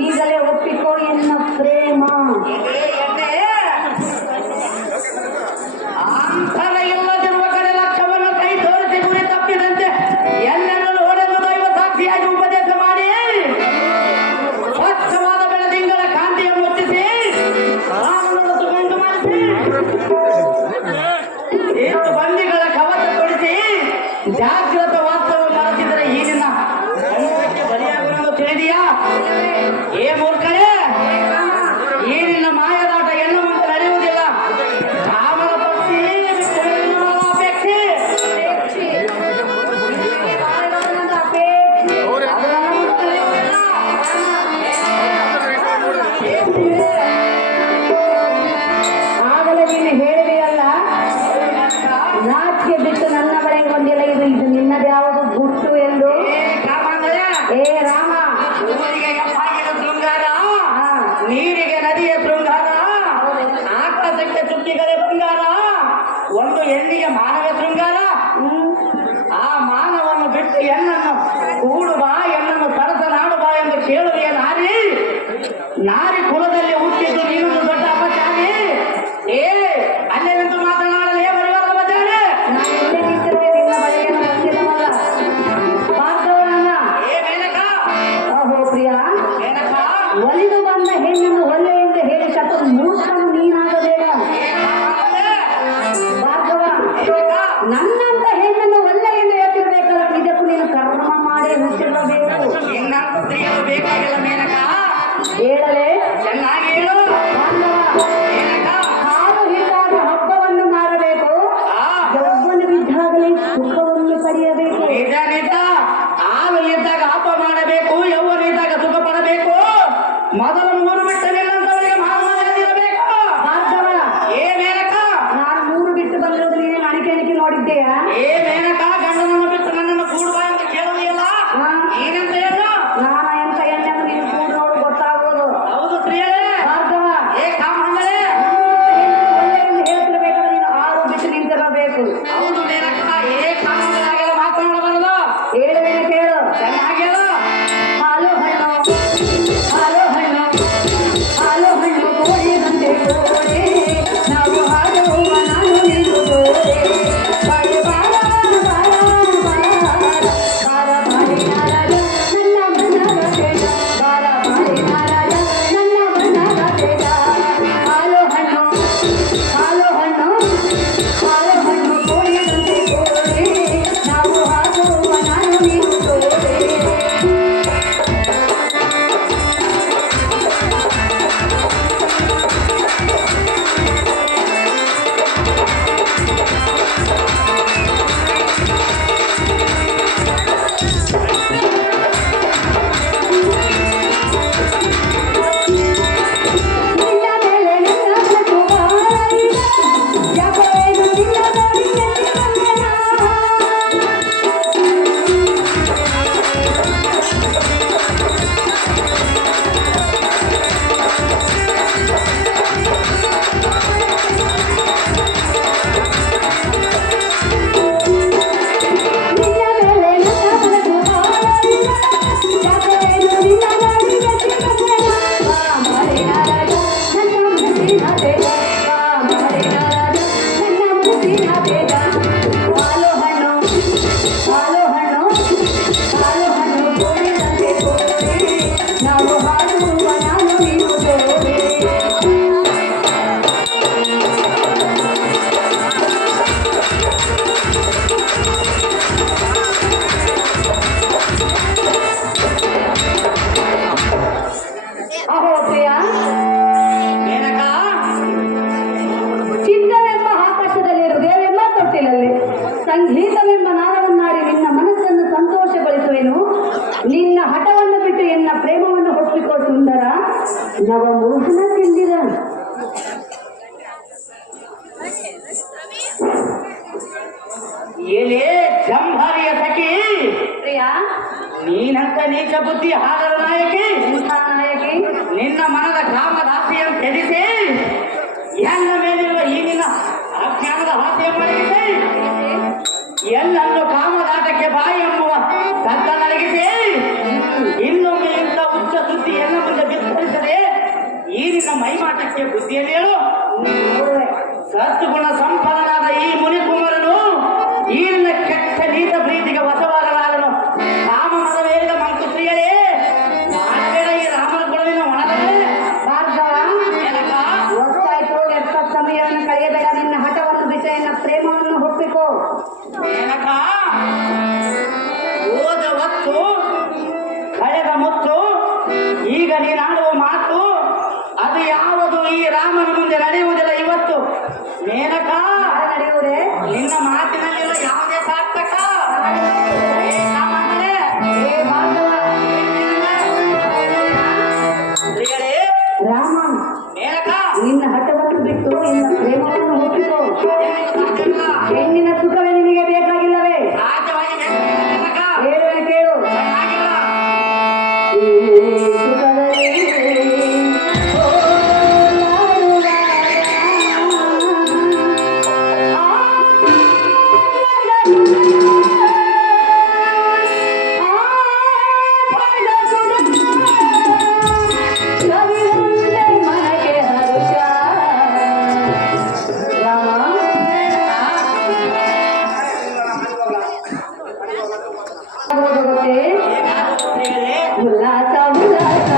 ಈಗಲೇ ಒಪ್ಪಿಕೋ ಎನ್ನ ಪ್ರೇಮ. ಅಂತರ ಇಲ್ಲದಿರುವ ಕಡೆ ಲಕ್ಷ್ಯವನ್ನು ಕೈ ತೋರಿಸಿ ಗುರಿ ತಪ್ಪಿದಂತೆ ಎಲ್ಲೆಲ್ಲೂ ನೋಡೆಂದು ದೈವ ಸಾಕ್ಷಿಯಾಗಿ ಉಪದೇಶ ಮಾಡಿ ಸ್ವಚ್ಛವಾದ ಬೆಳದಿಂಗಳ ಕಾಂತಿಯನ್ನು ಮುಚ್ಚಿಸಿ ರಾಮನನ್ನು ತಗೊಂಡು ಮಾಡಿಸಿ ಏಳು ಬಂದಿಗಳ ಕವಚ ಕೊಡಿಸಿ ಜಾಗೃತ ವಾಸ್ತವ ನಡೆಸಿದರೆ ಈ ದಿನ ಬಲಿಯಾಗುವುದು ತಿಳಿದೆಯಾ? ಏ ಮೂರ್ಖರೇ, ಈ ನಿನ್ನ ಮಾಯದಾಟ ಎನ್ನುವಂತೆ ನಡೆಯುವುದಿಲ್ಲ. ರಾಮನ ಭಕ್ತಿ ಅಪೇಕ್ಷೆ ಆಗಲೇ ನೀನು ಹೇಳಿದೆಯಲ್ಲ, ನಾಚಿಕೆ ಬಿಟ್ಟು ನನ್ನ ಬಳಿಗೆ ಬಂದಿಲ್ಲ, ಇದು ನಿನ್ನದು ಯಾವುದು ಗುಟ್ಟು ಎಂದು. ಏ ರಾಮ, ಶೃಂಗಾರ, ನೀರಿಗೆ ನದಿಯ ಶೃಂಗಾರ, ಆಕಾಶಕ್ಕೆ ಚುಕ್ಕಿಗಳೇ ಬಂಗಾರ, ಒಂದು ಹೆಣ್ಣಿಗೆ ಮಾನವ ಶೃಂಗಾರ. ಆ ಮಾನವನ್ನು ಬಿಟ್ಟು ಹೆಣ್ಣನ್ನು ಕೂಡು ಬಾ, ಹೆಣ್ಣನ್ನು ಸರಸ ನಾಡು ಬಾ ಎಂದು ಕೇಳುವೆಯ ನಾರಿ? ನಾರಿ ಕುಲದಲ್ಲಿ ಹುಟ್ಟಿದ್ದು ನೀನೊಂದು ದೊಡ್ಡ ಅಪಚಾರಿ. ಏ ಅಲ್ಲೇ ನಿಂತು ಮಾತನಾಡಲೇ ಬರಿವಾದ ಬಜಾರೆ. ನಾನು ಇಲ್ಲೇ ನಿಂತಿರುವೆ, ನಿನ್ನ ಬಳಿಯನ್ನು ಬಂದಿಲ್ಲವಲ್ಲ. ಭಾರ್ಗವನನ್ನ ಏ ಮೇನಕ, ಅಹೋ ಪ್ರಿಯ, ಮೇನಕ, ಒಲಿದು ಬಂದ ಹೆಣ್ಣನ್ನು ಒಲ್ಲೆ ಎಂದು ಹೇಳಿ ಶತು ಮೂರ್ಖನು ನೀನಾಗಬೇಡ. ಭಾರ್ಗವ, ನನ್ನಂತ ಹೆಣ್ಣನ್ನು ಒಲ್ಲೆ ಎಂದು ಹೇಳ್ತಿರ್ಬೇಕಲ್ಲ, ಇದಕ್ಕೂ ನೀನು ಕರ್ಮ ಮಾಡಿ ಹುಟ್ಟಿರಬೇಕು. ಇನ್ನಂತ ಸ್ತ್ರೀಯರು ಬೇಕಾಗಿಲ್ಲ ಮೇನಕ. ಹೇಳಲೇ ಚೆನ್ನಾಗಿ ಹೇಳು ಭಾರ್ಗವ. ಮೇನಕ. ಹಾಲು ಇದ್ದಾಗ ಹಬ್ಬವನ್ನು ಮಾಡಬೇಕು, ಆ ಯೌವನ ಬಿದ್ದಾಗಲೇ ಸುಖವನ್ನು ಪಡೆಯಬೇಕು. ನಿಜ ನಿಜ. ಹಾಲು ಇದ್ದಾಗ ಹಬ್ಬ ಮಾಡಬೇಕು, ಯೌವನ ಇದ್ದಾಗ ಸುಖ ಪಡಬೇಕು. ಮೊದಲು ಮೂರು ಬಿಟ್ಟು ನಿಲ್ಲಂತವರಿಗೆ ಮಾನವರಾಗಿರಬೇಕು. ಭಾರ್ಗವ, ಏ ಮೇನಕ, ನಾನು ಮೂರು ಬಿಟ್ಟು ಬಂದಿರೋದು ನೀನು ಅಣಿಕೆ ನೋಡಿದ್ದೀಯಾ? ಏ ಮೇನಕ, ಗಂಡನನ್ನು ಬಿಟ್ಟು ನನ್ನನ್ನು ಕೂಡುವ ಅಂತ ಕೇಳುವುದಿಲ್ಲ. ಏನಂತ ಹೇಳು? ನಾನ ಎಂತ ಎಣ್ಣೆಯನ್ನು ನೀನು ಕೂಡ ನೋಡು ಗೊತ್ತಾಗೋದು. ಹೌದು ಸ್ತ್ರೀಯರೇ. ಭಾರ್ಗವ, ಏ ಕಾಮಂಗಳೇ. ಒಳ್ಳೆ ಎಂದು ಹೇಳ್ತಿರ್ಬೇಕಾದ್ರೆ ನೀನು ಆರು ಬಿಟ್ಟು ನಿಂತಿರಬೇಕು. ಹೌದು ಮೇನಕ, ಏ ಕಾಮಂಗಳಾಗೆಲ್ಲ ಮಾತನಾಡಬಾರದು. ಹೇಳುವೇನು ಕೇಳು. ಚೆನ್ನಾಗಿ ಹೇಳು. ಹಾಲು ಹಣ್ಣು, ಹಾಲು ಹಣ್ಣು, ಹಾಲು ಹಣ್ಣು ಕೋಡಿದಂತೆ ಕೋಡೆ, ನಾವು ಹಾಡುವ ನಾನು ನೀನು ಕೋಡೆ. ಬಾಳೆ ಬಾಳ ಬಾಳ ಬಾಳ ಬಾರ ಬಾಳೆ ನಾರಾಜ ನನ್ನ ಮನದ ಬೇಡ, ಬಾರ ಬಾಳೆ ನಾರಾಜ ನನ್ನ ಮನದ ಬೇಡ. ಹಾಲು ಹಣ್ಣು, ಹಾಲು ಹಣ್ಣು, ಹಾಲು ಹಣ್ಣು ಕೋಡಿದಂತೆ ಕೋಡೆ, ನಾವು ಹಾಡುವ ನಾನು ನೀನು ಕೋಡೆ. ನಿನ್ನ ಮೇಲೆ ನನ್ನ ಮನಸ್ಸು ಬಾಳಿದ, ಯಾಕೇನು ನಿನ್ನ ನೋಡಿ ಎಲ್ಲಿ ಬಂದೆನಾ? ನಿನ್ನ ಮೇಲೆ ನನ್ನ ಮನಸ್ಸು ಬಾಳಿದ, ಯಾಕೇನು ನಿನ್ನ ನೋಡಿ ಎಲ್ಲಿ ಬಂದೆನಾ? ಬಾ ಮಾರಿ ನಾರಾಜ ನನ್ನ ಮನಸ್ಸಿನ ಬೇಡ, ಬಾ ಮಾರಿ ನಾರಾಜ ನನ್ನ ಮನಸ್ಸಿನ ಬೇಡ. ಹಾಲು ಹಣ್ಣು, ಹಾಲು ಹಣ್ಣು, ಹಾಲು ಹಣ್ಣು ಕೋಡಿದಂತೆ ಕೋಡೆ, ನಾವು ಹಾಡುವ ನಾನು ನೀನು ಕೋಡೆ. ಅಹೋ ಪ್ರಿಯ, ಮೇನಕ, ಚಿತ್ತವೆಂಬ ಆಕಾಶದಲ್ಲಿರು, ದೇವೆಂಬ ತೊಟ್ಟಿಲಲ್ಲಿ ಸಂಗೀತವೆಂಬ ನಾದವನ್ನಾಡಿ ನಿನ್ನ ಮನಸ್ಸನ್ನು ಸಂತೋಷಗೊಳಿಸುವೆನು. ನಿನ್ನ ಹಠವನ್ನು ಬಿಟ್ಟು ಎನ್ನ ಪ್ರೇಮವನ್ನು ಒಪ್ಪಿಕೋ ಸುಂದರ ನವಮೋಹನ ತಿಂದಿರ. ಏಲೇ ಜಂಭಾರಿಯ ಸಖಿ, ಪ್ರಿಯ, ನೀನಂತ ನೀಚ ಬುದ್ಧಿ ಹಾಗರ ನಾಯಕಿ, ಎಂಥ ನಾಯಕಿ? ನಿನ್ನ ಮನದ ಕಾಮದಾಸಿಯನ್ನು ತ್ಯಜಿಸಿ ಎಲ್ಲ ಮೇಲಿರುವ ಈ ನಿನ್ನ ಅಜ್ಞಾನದ ಹಾಸ್ಯ ಮಡಗಿಸಿ ಎಲ್ಲನ್ನು ಕಾಮದಾಟಕ್ಕೆ ಬಾಯಿ ಎಂಬುವ ಸದ್ದ ನಡಗಿಸಿ ಇನ್ನೊಮ್ಮೆ ಇಂಥ ಉಚ್ಚ ಸುದ್ದಿ ಎಲ್ಲ ಮುಂದೆ ಮಾತಿಗೆ ಬುದ್ಧಿಯಲ್ಲಿ ಹೇಳು. ನೋಡುವೆ. ಸದ್ಗುಣ ಸಂಪನ್ನನಾದ ಈ ಮುನಿಕುಮಾರನು ಈ ನಿನ್ನ ಕೆಟ್ಟ ನೀತ ಪ್ರೀತಿಗೆ ವಶವಾಗಲಾರನು. ಕಾಮದ ಮೇಲಿದ ಮಂಕುಶ್ರೀಯರೇ, ಮಾಡಬೇಡ ಈ ರಾಮನ ಗುಣವಿನ ಒಣಗಲೇ. ಭಾರ್ಗವ, ಏನಕ್ಕ? ಗೊತ್ತಾಯ್ತು. ವ್ಯರ್ಥ ಸಮಯವನ್ನು ಕಳೆಯಬೇಡ. ನಿನ್ನ ಹಠವನ್ನು ಬಿಟ್ಟು ನಿನ್ನ ಪ್ರೇಮವನ್ನು ಒಪ್ಪಿಕೋ. ಏನಕ್ಕ? ಓದ ಹೊತ್ತು ಕಳೆದ ಮುತ್ತು, ಈಗ ನೀನಾಡುವ ಮಾತು ಅದು ಯಾವುದು ಈ ರಾಮನ ಮುಂದೆ ನಡೆಯುವುದಿಲ್ಲ ಇವತ್ತು. ಮೇನಕ, ನಡೆಯುವುದೇ ನಿನ್ನ ಮಾತಿನಲ್ಲಿರುವ ಯಾವುದೇ ಸಾರ್ಥಕ. ಏ ಸಾಮಾನ್ಯರೇ, ಏ ಭಾರ್ಗವ, ಸ್ತ್ರೀಯರೇ, ರಾಮ, ಮೇನಕ, ನಿನ್ನ ಹಠವನ್ನು ಬಿಟ್ಟು ನಿನ್ನ ಪ್ರೇಮವನ್ನು ಒಪ್ಪಿಕೋ. ನಿನಗೆ ಸಾಧ್ಯವಿಲ್ಲ. ಹೆಣ್ಣಿನ ಸುಖವೇ ನಿನಗೆ ಬೇಕಾಗಿಲ್ಲವೇ? ಸಾಧ್ಯವಾಗಿ ಮೇನಕ, ಹೇಳುವೆ ಕೇಳು. ಆಗಿಲ್ಲ. ಈ ಸುಖದಲ್ಲಿ ಸ್ತ್ರೀಯರೇ, ಉಲ್ಲಾಸ ಉಲ್ಲಾಸ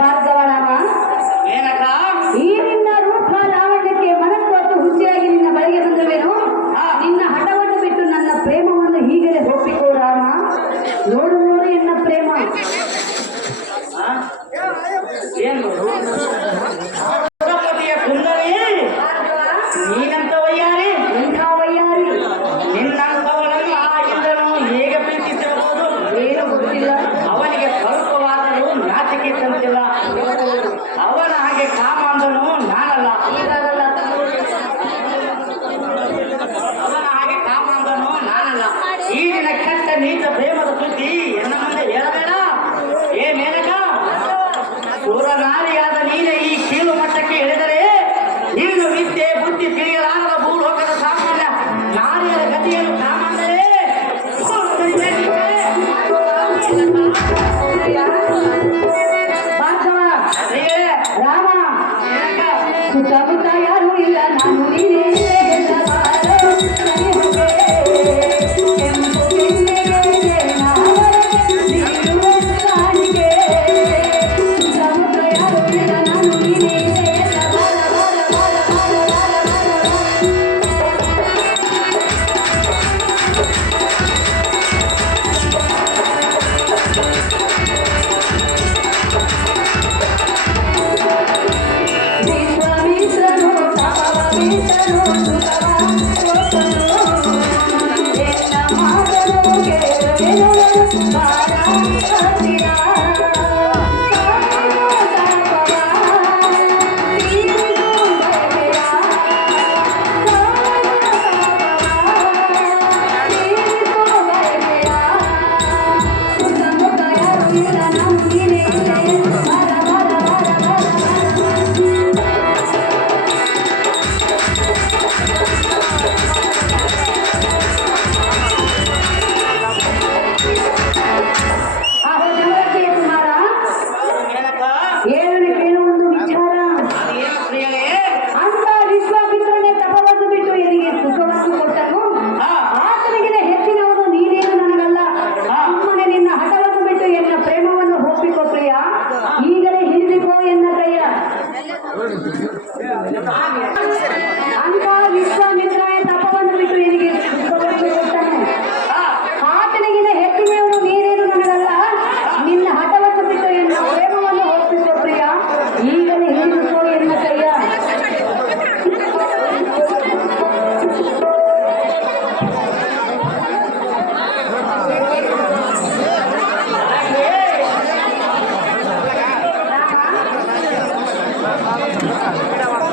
ಭಾರ್ಗವರಾಮ, ಏನಕ್ಕ? ಈ ನಿನ್ನ ರೂಪ ಲಾವಣ್ಯಕ್ಕೆ ಮನಸ್ಸು ಹುಸಿಯಾಗಿ ನಿನ್ನ ಬಳಿಗೆ ಬಂದುವೆನು. ನಿನ್ನ ಹಠವನ್ನು ಬಿಟ್ಟು ನನ್ನ ಪ್ರೇಮವನ್ನು ಹೀಗಲೇ ಒಪ್ಪಿಕೋ ರಾಮ. ನೋಡು ನೋಡು ಎನ್ನ ಪ್ರೇಮ. ಆ? ಏನು ದ್ರೌಪದಿಯ ಕುಂದರಿ, ನೀನಂತ ವಯ್ಯಾರಿ, ಇಂಥ ವಯ್ಯಾರಿ ನಿನ್ನಂತವಳನ್ನು ಆ ಇಂದ್ರನು ಹೇಗೆ ಪ್ರೀತಿಸಿರಬಹುದು? ಏನು ಗೊತ್ತಿಲ್ಲ. ಅವನಿಗೆ ಸ್ವಲ್ಪವಾದರೂ ನಾಚಿಕೆ ತಂತಿಲ್ಲ. ಅವನ ಹಾಗೆ ಕಾಮಾಂಧನು ನಾನಲ್ಲ. ಈಗಾಗಲ್ಲ. ಅವನ ಹಾಗೆ ಕಾಮಾಂಧನು ನಾನಲ್ಲ. ಈಗಿನ ಕೆಟ್ಟ ನೀಚ ಪ್ರೇಮದ ಸುದ್ದಿ ಎನ್ನ ಮುಂದೆ ಹೇಳಬೇಡ. ಏ ಮೇನಕ, ಸುರನಾರಿಯಾದ ನೀನೆ ಈ ಕೀಳು ಮಟ್ಟಕ್ಕೆ ಇಳಿದರೆ ನೀನು ವಿದ್ಯೆ ಬುದ್ಧಿ ತಿಳಿಯಲಾರದ ಭೂಲೋಕದ ಸಾಮಾನ್ಯ ನಾರಿಯರ ಗತಿಯನ್ನು ಕಾಮಾಂಧರೇ. ಭಾರ್ಗವ, ಸ್ತ್ರೀಯರೇ, ರಾಮ, ಮೇನಕ, ಸುತ್ತಮುತ್ತ ಯಾರೂ ಇಲ್ಲ, ನಾನು ನೀನೇ ಎಲ್ಲವಾರು. ನನಗೆ ಕೆಂಪು ಕೆನ್ನೆಗೆ ನಾವರಗೆ ನೀಡುವ ಕಾಣಿಕೆ. ಸುತ್ತಮುತ್ತ ಯಾರೂ ಇಲ್ಲ, ನಾನು ನೀನೇ ಎಲ್ಲವಾರ, ವಾರ, ವಾರ, ವಾರ, ವಾರ, ವಾರ, ವಾರ. ವಿಶ್ವಮೀಶನು ತಪವೀಶನು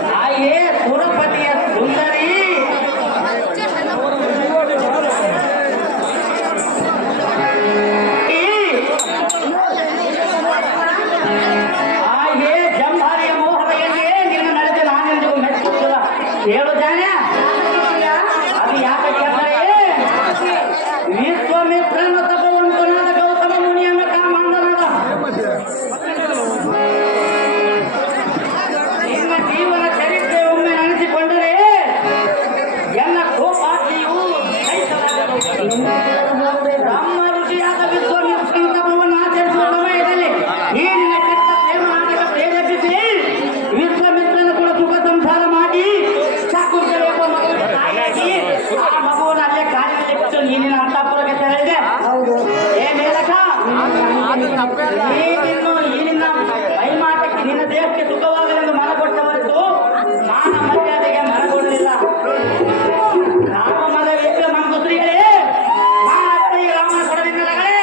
ತಾಯೇ ಸುರಪತಿಯ ಸುಂದರಿ ಹಾಗೆ ಜಂಭಾರಿಯ ಮೋಹದ ಎಣ್ಣೆ ನಿನ್ನ ನಡೆದು ನಾನೆಂದಿಗೂ ಮೆಚ್ಚುವುದಿಲ್ಲ ಹೇಳು ಜಾಣ್ಯ ಅದು ಯಾಕೆ ಕೇಳ್ತಾರೆ ವಿಶ್ವಮಿತ್ರನ ತಪವಂತನಾದ ಗೌತಮ ಮುನಿಯನ್ನ ಕಾಮಂಡನದ ನಿನ್ನ ಜೀವನ ಚರಿತ್ರೆ ಒಮ್ಮೆ ನೆನೆಸಿಕೊಂಡರೆ ಎಲ್ಲ ಕೋಪಾಗ್ನಿಯು ಬ್ರಹ್ಮ ಋಷಿಯಾದ ವಿಶ್ವಮಿತ್ರನ ತಪವನ್ನು ಆಚರಿಸುವ ಸಮಯದಲ್ಲಿ ಈ ನಿನ್ನ ಕೆಟ್ಟ ಪ್ರೇಮ ನಾಟಕ ಪ್ರೇರೇಪಿಸಿ ವಿಶ್ವಮಿತ್ರನ ಕೂಡ ಸುಖ ಸಂಸಾರ ಮಾಡಿ ಶಾಕುಂತಲೆಯ ಮಗುವಿನ ತಾಯಿಯಾಗಿ ಆ ಮಗುವನ್ನು ಅಲ್ಲೇ ಕಾಲಿನಲ್ಲಿ ಬಿಟ್ಟು ನೀನಿನ ಅಂತಃಪುರಕ್ಕೆ ತೆರಳಿದೆ. ಏ ಮೇಲಕ ನೀನಿನ್ನು ಈ ನಿನ್ನ ಕೈಮಾಟಕ್ಕೆ ನಿನ್ನ ದೇಹಕ್ಕೆ ಸುಖವಾಗಲೆಂದು ಮನ ಕೊಟ್ಟ ಹೊರತು ಮಾನ ಮರ್ಯಾದೆಗೆ ಮನಗೊಳ್ಳಲಿಲ್ಲ. ರಾಮದ ವೇದ ಮಂಕುಶ್ರೀಗಳೇ ರಾಮನ ಕೊಡಲಿಲ್ಲಗಳೇ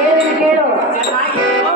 ಏನು ಕೇಳು ಚೆನ್ನಾಗಿ ಹೇಳು.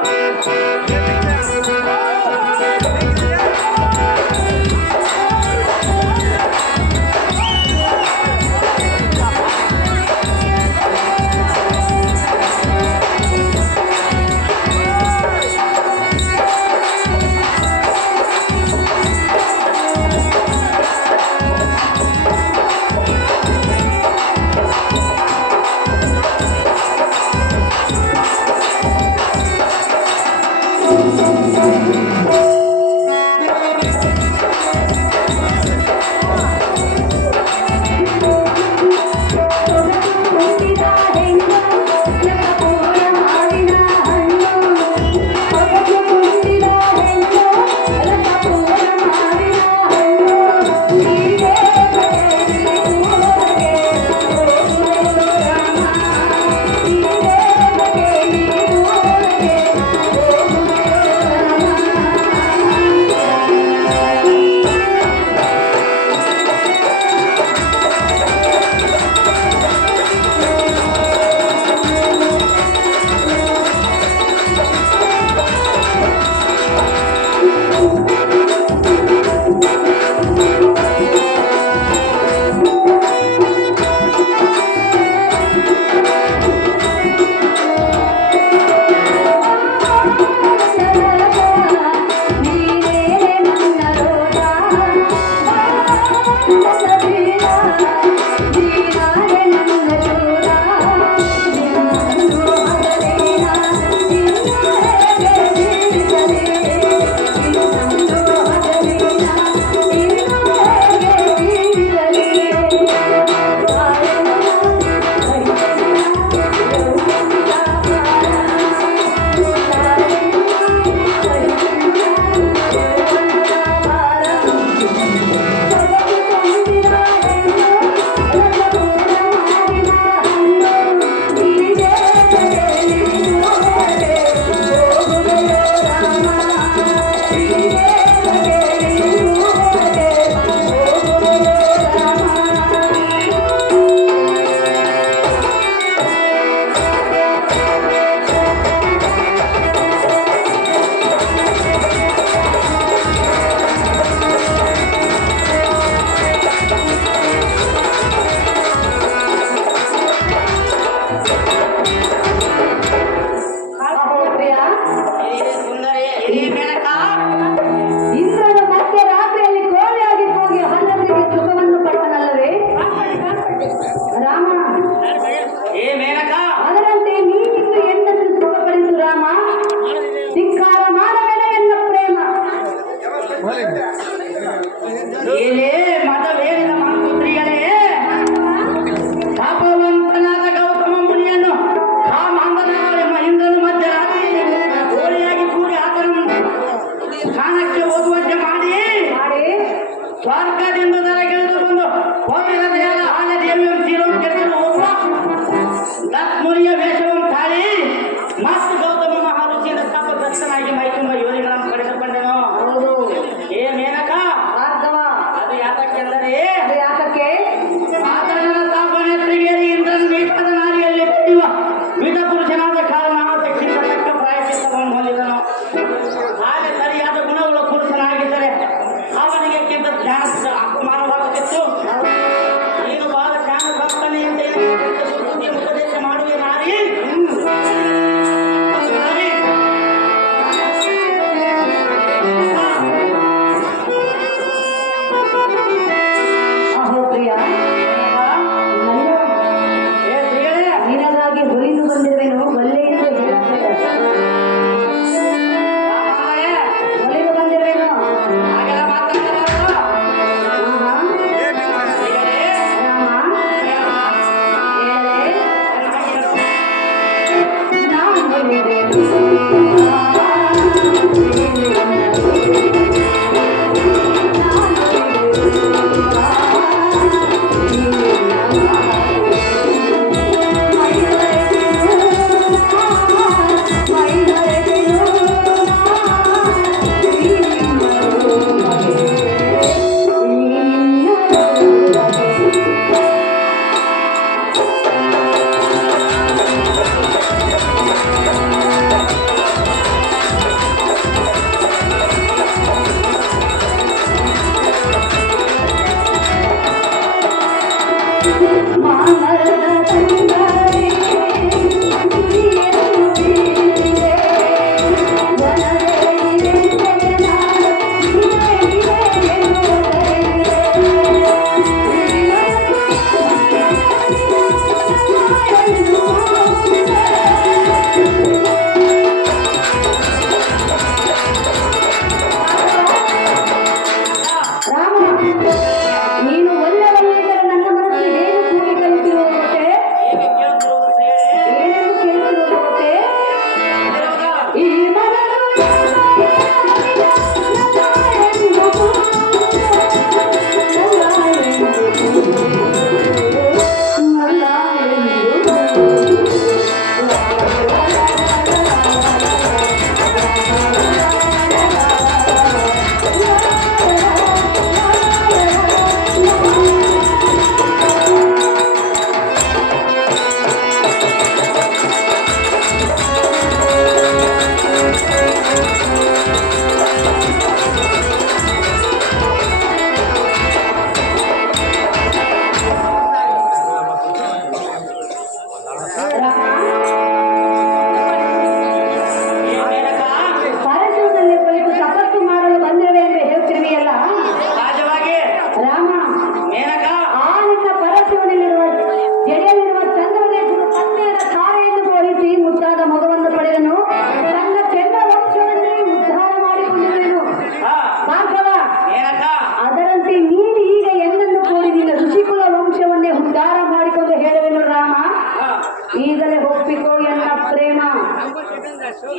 ಈಗಲೇ ಒಪ್ಪಿಕೋ ಎನ್ನ ಪ್ರೇಮ.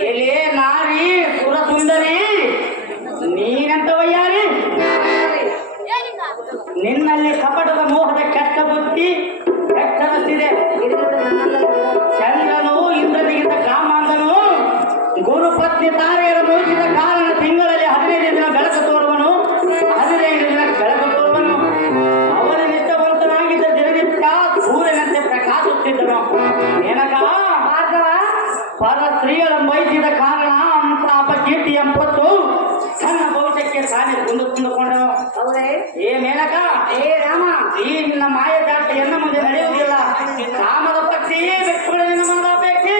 ಎಲೆ ನಾರಿ ಸುರ ಸುಂದರಿ, ನೀನಂತ ವಯ್ಯಾರಿ, ನಿನ್ನಲ್ಲಿ ಕಪಟದ ಮೋಹದ ಕೆಟ್ಟ ಬುದ್ಧಿ ಕೆಟ್ಟದಷ್ಟಿದೆ. ಚಂದ್ರನು ಇಂದ್ರನಿಗಿಂತ ಕಾಮಾಂಧನು, ಗುರುಪತ್ನಿ ತಾರೆಯರ ಮುಗಿಸಿದ ಕಾರಣ ತಿಂಗಳಲ್ಲಿ 15 ದಿನ ಬೆಳಕು ತೋರುವನು, 15 ದಿನ ಬೆಳಕು ತೋರುವನು. ಅವರ ನಿಷ್ಠವಂತನಾಗಿದ್ದ ದಿನನಿತ್ಯ ಸೂರ್ಯನಂತೆ ಪ್ರಕಾಶಿಸುತ್ತಿದ್ದನು. ಏನಕ ಪರ ಸ್ತ್ರೀಗಳ ಬಯಸಿದ ಕಾರಣ ಅಂತ ಅಪಕೀರ್ತಿ ಎಂಬತ್ತು ಸಣ್ಣ ಭವಿಷ್ಯಕ್ಕೆ ತಾನೇ ತುಂಬಿಕೊಂಡನು. ಹೌದೇ? ಏ ಮೇನಕ, ಏ ರಾಮ, ಈ ನಿನ್ನ ಮಾಯ ಜಾತ ಎನ್ನ ಮುಂದೆ ನಡೆಯುವುದಿಲ್ಲ. ಕಾಮದ ಪಕ್ಷಿ ಬೆಕ್ಕುಗಳ ನಿನ್ನ ಮನದ ಅಪೇಕ್ಷೆ.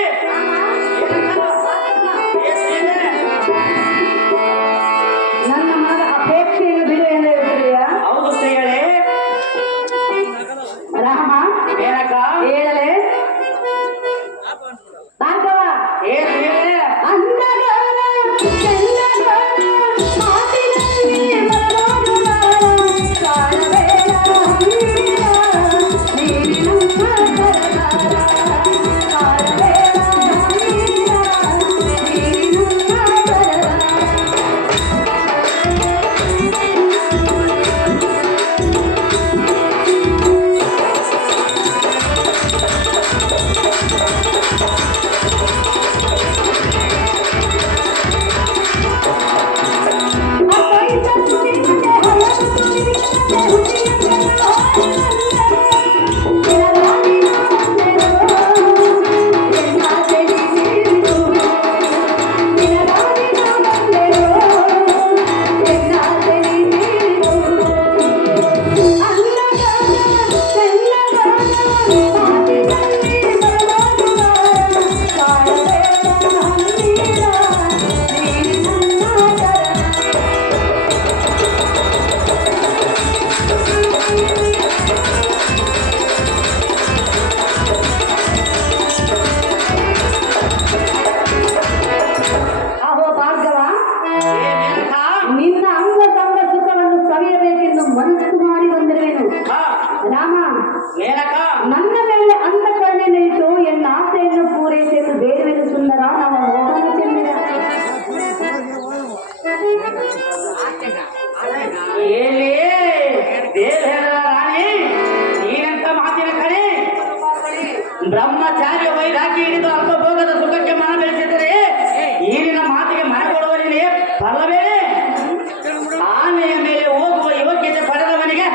ನನ್ನ ಮನದ ಅಪೇಕ್ಷೆಯನ್ನು ಬಿಡು ಎಂದು ಹೇಳ್ತೀಯಾ? ಹೌದು ಸ್ತ್ರೀಗಳೇ. ರಾಮ, ಮೇನಕ ಹೇಳಲೇ? ಭಾರ್ಗವ, ಏ ಸ್ತ್ರೀಗಳೇ, ಅಂದಗಾಲ ಚೆನ್ನಗಾಲ ಮಾತಿನಲ್ಲಿ ಮನೋಗುಣಾಲ ಕಾಣಬೇಡ ಹೀರ ನೀರಿನಂಥ ಕರಗಾಲ ಕಾಣಬೇಡ ಹೀರ ನೀರಿನಂಥ ಕರಗಾಲ. ಅಹೋ ಭಾರ್ಗವ, ಏ ಮೇನಕ, ನಿನ್ನ ಅಂಗ ಸಂಗ ಸುಖವನ್ನು ಸವಿಯಬೇಕೆಂದು ಮನಸ್ಸು ಮಾಡಿ ಬಂದಿರುವೆನು. ಹಾ, ರಾಮ, ಮೇನಕ, ನನ್ನ ಮೇಲೆ ಅಂದ ಕಣ್ಣೆನಿಟ್ಟು ಎನ್ನ ಆಸೆಯನ್ನು ಪೂರೈಸಲು ಬೇಡುವೆನು ಸುಂದರ ನಮ್ಮ ಮೋಹನ ಚಂದಿರ. ಏಲೇ ದೇವರ ರಾಣಿ, ನೀನಂತ ಮಾತಿನ ಕಡೆ ಬ್ರಹ್ಮಚಾರ್ಯ ವೈರಾಗ್ಯ ಹಿಡಿದು ಅಲ್ಪಭೋಗದ ಸುಖಕ್ಕೆ ಮನ ಬೆಳೆಸಿದರೆ ಈಗಿನ ಮಾತಿಗೆ ಮನ ಕೊಡುವವರಿಗೆ ಫಲವೇ? ಆನೆಯ ಮೇಲೆ ಹೋಗುವ ಯೋಗ್ಯತೆ ಪಡೆದವನಿಗೆ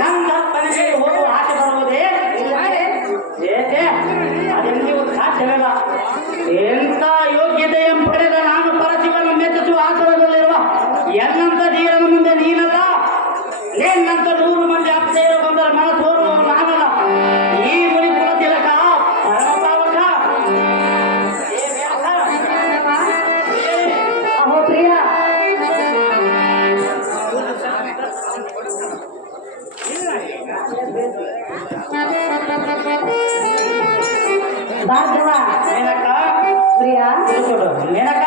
ಗಂಧಪ್ಪನ ಮೇಲೆ ಹೋಗುವ ಆಸೆ ಬರುವುದೇ? ಏಕೆ? ಅದೆಂದಿಗೂ ಸಾಧ್ಯವಿಲ್ಲ. ಎಂಥ ಯೋಗ್ಯತೆಯ ಪಡೆದ ನಾನು ಪರಶಿವನ ಮೆಚ್ಚಿಸುವ ಆತರದಲ್ಲಿರುವ ಎನ್ನಂತ ಧೀರನ ಮುಂದೆ ನೀನಲ್ಲ, ನಿನ್ನಂತ 100 ಮಂದಿ ಅಪ್ಸೆಯರು ಬಂದರೆ ಮನ ತೋರುವ ನಾನಲ್ಲ. ಈ ಮುನಿಕುಲ ತಿಲಕ ಪರಮಪಾವಕ. ಏ ಮೇನಕ, ಅಹೋ ಪ್ರಿಯ, ಭಾರ್ಗವ, ಮೇನಕ, ಪ್ರಿಯ, ಕೂತ್ಕೊಡು. ಮೇನಕ,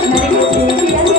ನನಗೆ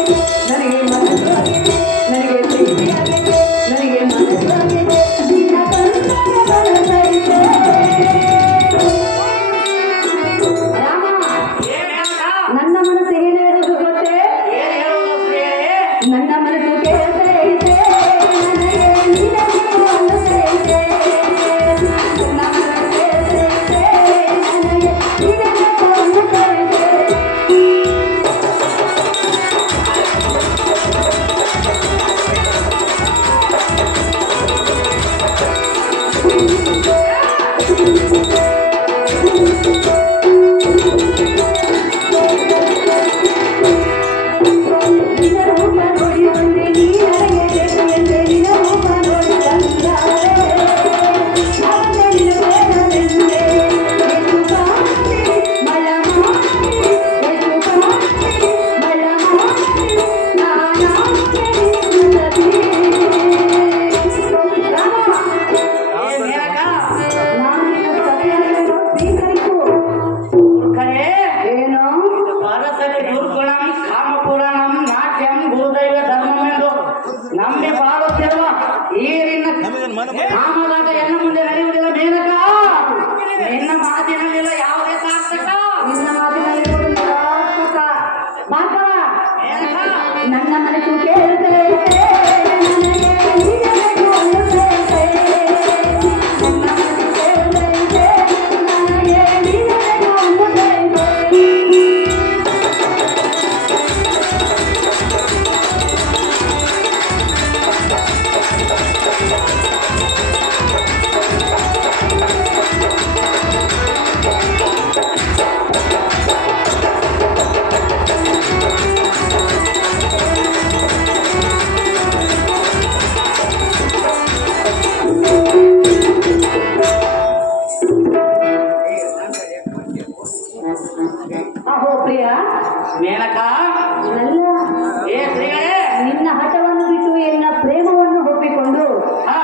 ಅಹೋ ಪ್ರಿಯ, ಮೇನಕ ನನ್ನ ಏ ಸ್ತ್ರೀಗಳೇ, ನಿನ್ನ ಹಠವನ್ನು ಬಿಟ್ಟು ಎನ್ನ ಪ್ರೇಮವನ್ನು ಒಪ್ಪಿಕೊಂಡು ಹಾ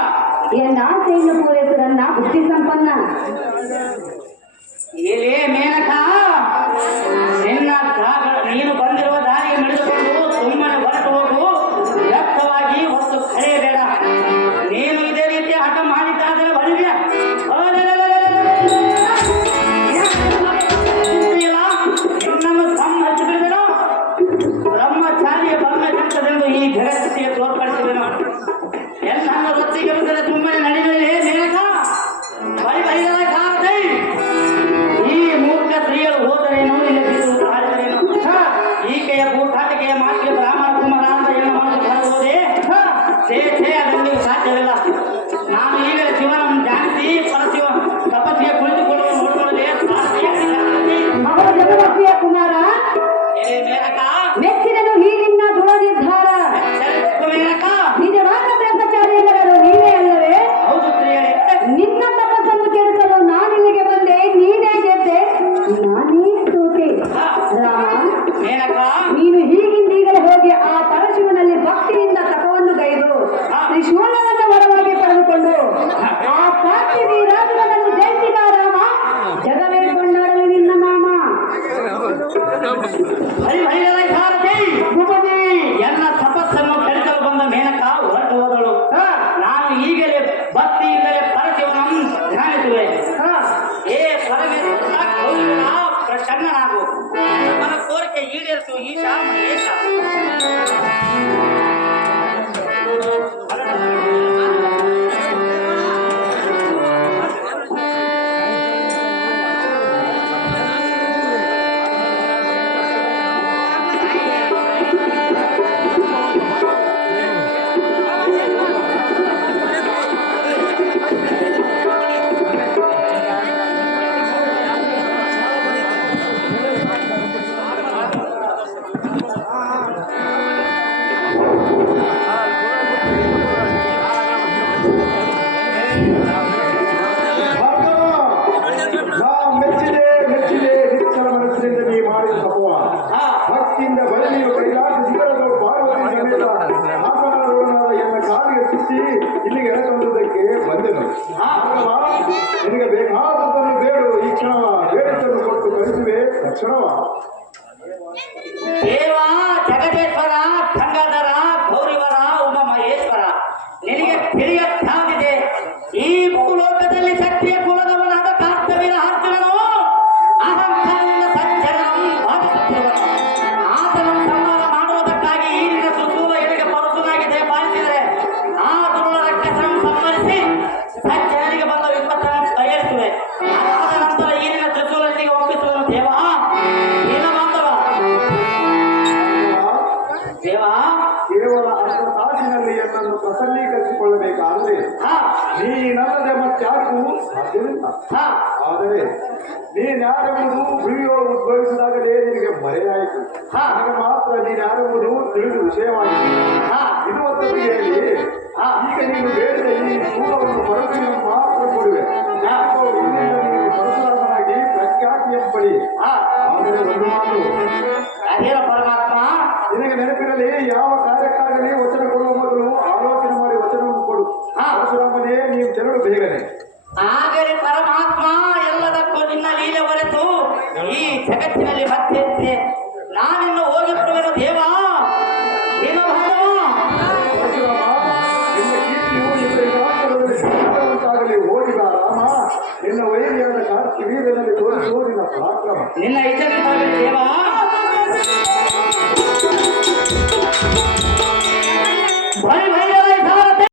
ಎನ್ನ ಆಸೆಯನ್ನು ಪೂರೈಸು ನನ್ನ ಬುದ್ಧಿ ಸಂಪನ್ನ. ಏಲೇ ಮೇನಕ, ನಿನ್ನ ನೀನು ಬಂದಿರುವ ದಾರಿಯನ್ನು ನಡೆದುಕೊಂಡು ಸುಮ್ಮನೆ ಹೊರಟು ಹೋಗು. ವ್ಯರ್ಥವಾಗಿ ಹೊತ್ತು ಕಳೆಯಬೇಡ. ನೀನು ಇದೇ ರೀತಿ ಹಠ ಮಾಡಿದ್ದಾದರೆ ಬಳಿವೆ ನಿನ್ನನ್ನು ಸಂಹರಿಸಿಬಿಡುವೆನು. ಬ್ರಹ್ಮಚಾರಿಯ ಬ್ರಹ್ಮಚರ್ಯವೆಂದು ಈ ಜಗತ್ತಿಗೆ ತೋರ್ಪಡಿಸುವೆನು. ಎಲ್ಲನ್ನು ರೊಚ್ಚಿಗೆಲ್ಲದೆ ಸುಮ್ಮನೆ ನಡೆಯಲೇ ಮೇನಕ. ಬೈರಲಾಗದೆ ಈ ಮೂರ್ಖ ಸ್ತ್ರೀಯರು ಹೋದರೇನು, ಇಲ್ಲ ಬಿದ್ದು ಆಡಿದರೇನು? ಈಕೆಯ ಭೂತಾಟಿಕೆಯ ಮಾತಿಗೆ ಬ್ರಾಹ್ಮಣ ಕುಮಾರ ಅಂತ ಹೆಣ್ಣು ಮನಸ್ಸು ಬರಬಹುದೇ? ಛೇ, ಅದೊಂದಿಗೆ ಸಾಧ್ಯವಿಲ್ಲ. ನಾನು ಈಗಲೇ ಶಿವನನ್ನು ಧ್ಯಾನಿಸಿ ಪರಶಿವ ತಪಸ್ಸಿಗೆ ಕುಳಿತುಕೊಳ್ಳುವ ನೋಡಿಕೊಳ್ಳದೆ ಅಹೋ ಜಗವತಿಯ ಕುಮಾರ, ಮೇನಕ ಮೆಚ್ಚಿದನು ಈ ನಿನ್ನ ದೃಢ ನಿರ್ಧಾರ. ಮೇನಕ, ನಿಜವಾದ ಬ್ರಹ್ಮಚಾರಿಯಲ್ಲರೂ ನೀವೇ ಅಲ್ಲವೇ? ಹೌದು ಸ್ತ್ರೀಯರೇ, ನಿನ್ನ ತಪಸ್ಸನ್ನು ಕೆಡಿಸಲು ನಾನಿಲ್ಲಿಗೆ ಬಂದೆ. ನೀನೇ ಗೆದ್ದೆ, ನಾನೇ ಸೋತೆ. ರಾಮ, ಮೇನಕ ನೀನು ಹೀಗಿಂದೀಗಲೇ ಹೋಗಿ ಆ ಪರಶಿವನಲ್ಲಿ ಭಕ್ತಿಯಿಂದ ತಪವನ್ನು ಗೈದು ತ್ರಿಶೂಲವನ್ನು ವರವಾಗಿ ಪಡೆದುಕೊಂಡು ಆ ಸಾಕ್ಷಿ ವೀರಾಜುಗಳನ್ನು ಜಯಿಸಿದ ರಾಮ. ಜಗವೇ ಕೊಂಡಾಡಲು ನಿನ್ನ ನಾಮ. ಭೂಪತಿ, ಎಲ್ಲ ತಪಸ್ಸನ್ನು ಕೆಡಿಸಲು ಬಂದ ಮೇನಕ ಹೊರಟು ಹೋದಳು. ನಾನು ಈಗಲೇ ಭಕ್ತಿಯಿಂದಲೇ ಪರಶಿವನನ್ನು ಧ್ಯಾನಿಸುವೆ. ಏ ಪರಮೇಶ್ವರ, ಪ್ರಸನ್ನನಾಗು. ನನ್ನ ಕೋರಿಕೆ ಈಡೇರಿಸು ಈಶ ಮಹೇಶ. ಭಕ್ತಿಯಿಂದ ಬಯಲಿಯು ಕೈಲಾಸ ಶಿಖರಗಳು ಪಾರ್ವತಿ ಸಮೇತ ಆಸನಗಳಾದ ಎನ್ನ ಕಾಲಿಗೆ ಸುತ್ತಿ ಇಲ್ಲಿಗೆ ಎಳೆದುಕೊಂಡುದಕ್ಕೆ ಬಂದೆನು. ನಿನಗೆ ಬೇಕಾದದನ್ನು ಬೇಡು. ಈ ಕ್ಷಣವ ಬೇಡಿದ್ದನ್ನು ಕೊಟ್ಟು ಕಳಿಸುವೆ ತಕ್ಷಣವ. ದೇವ ಜಗದೇಶ್ವರ, ಗಂಗಾಧರ, ಗೌರಿವರ, ಉಮ ಮಹೇಶ್ವರ, ನಿನಗೆ ತಿಳಿಯದ್ದಾಗಿದೆ. ಈ ಭೂಲೋಕದಲ್ಲಿ ಶಕ್ತಿಯ ಕುಲದವನಾದ ಕಾರ್ತವೀರ ಅರ್ಜುನನು ಅಹಂಕಾರದಿಂದ ಸಂಚಲನವನ್ನು ಭಾವಿಸುತ್ತಿರುವನು. ಆತನನ್ನು ಸಂಹಾರ ಮಾಡುವುದಕ್ಕಾಗಿ ಈ ನಿನ್ನ ಸುಸೂಲ ಎಡೆಗೆ ಪರಸುನಾಗಿದೆ ಭಾವಿಸಿದರೆ ಆ ದುರುಳ ರಕ್ಕಸನ್ನು ಸಂಹರಿಸಿ ಸಂಚಲನಿಗೆ ಬಂದ ವಿಪತ್ತನ್ನು ಬಯಸುವೆ. ಅದಾದ ನಂತರ ಈ ನಿನ್ನ ತ್ರಿಶೂಲನಿಗೆ ಒಪ್ಪಿಸುವನು. ದೇವ ದೇವ ಕೇವಲ ಅರ್ಧ ತಾಸಿನಲ್ಲಿ ಎನ್ನನ್ನು ಪ್ರಸನ್ನೀಕರಿಸಿಕೊಳ್ಳಬೇಕಾದರೆ ನೀನಲ್ಲದೆ ಮತ್ತಾರಿಗೂ ಸಾಧ್ಯವಿಲ್ಲ. ಆದರೆ ನೀನ್ಯಾರೆಂಬುದು ಭೂಮಿಯೊಳಗೆ ಉದ್ಭವಿಸಿದಾಗಲೇ ನಿನಗೆ ಮರೆಯಾಯಿತು. ನನಗೆ ಮಾತ್ರ ನೀನ್ಯಾರೆಂಬುದು ತಿಳಿದು ವಿಷಯವಾಗಿದೆ. ಇದು ಹೊತ್ತಿಗೆಯಲ್ಲಿ ಈಗ ನೀನು ಬೇಡಿದ ಈ ಶೂಲವನ್ನು ಪರಶುವಿನ ಮಾತ್ರ ಕೊಡುವೆ. ಇಲ್ಲಿಂದ ನೀನು ಪರಶುರಾಮನಾಗಿ ಪ್ರಖ್ಯಾತಿಯ ಪಡಿ. ಆದರೆ ಒಂದು ಮಾತು, ಅದೇನ ಪರಮಾತ್ಮ, ನಿನಗೆ ನೆನಪಿರಲಿ, ಯಾವ ಕಾರ್ಯಕ್ಕಾಗಲಿ ವಚನ ಕೊಡುವ ಮೊದಲು ಆಲೋಚನೆ ಮಾಡಿ ವಚನವನ್ನು ಕೊಡು. ಪರಶುರಾಮನೇ, ನೀವು ತೆರಳು ಬೇಗನೆ. ಆಗಲೇ ಪರಮಾತ್ಮ, ಎಲ್ಲದಕ್ಕೂ ನಿನ್ನ ಲೀಲೆ ಹೊರತು ಈ ಜಗತ್ತಿನಲ್ಲಿ ಮತ್ತೆ ನಾನಿನ್ನು ಹೋಗಿ ಬಿಡುವೆನು. ದೇವ ಏನು ಪರಶುರಾಮ, ನಿನ್ನ ಕೀರ್ತಿಯು ಇವರಿಗಾಗಲಿ ಓದಿದ ರಾಮ, ನಿನ್ನ ವೈರಿಯಾದ ಕಾರ್ತಿ ವೀರನಲ್ಲಿ ತೋರಿಸುವ ನಿನ್ನ ಪರಾಕ್ರಮ. ನಿನ್ನ ಇಚ್ಛೆ ದೇವ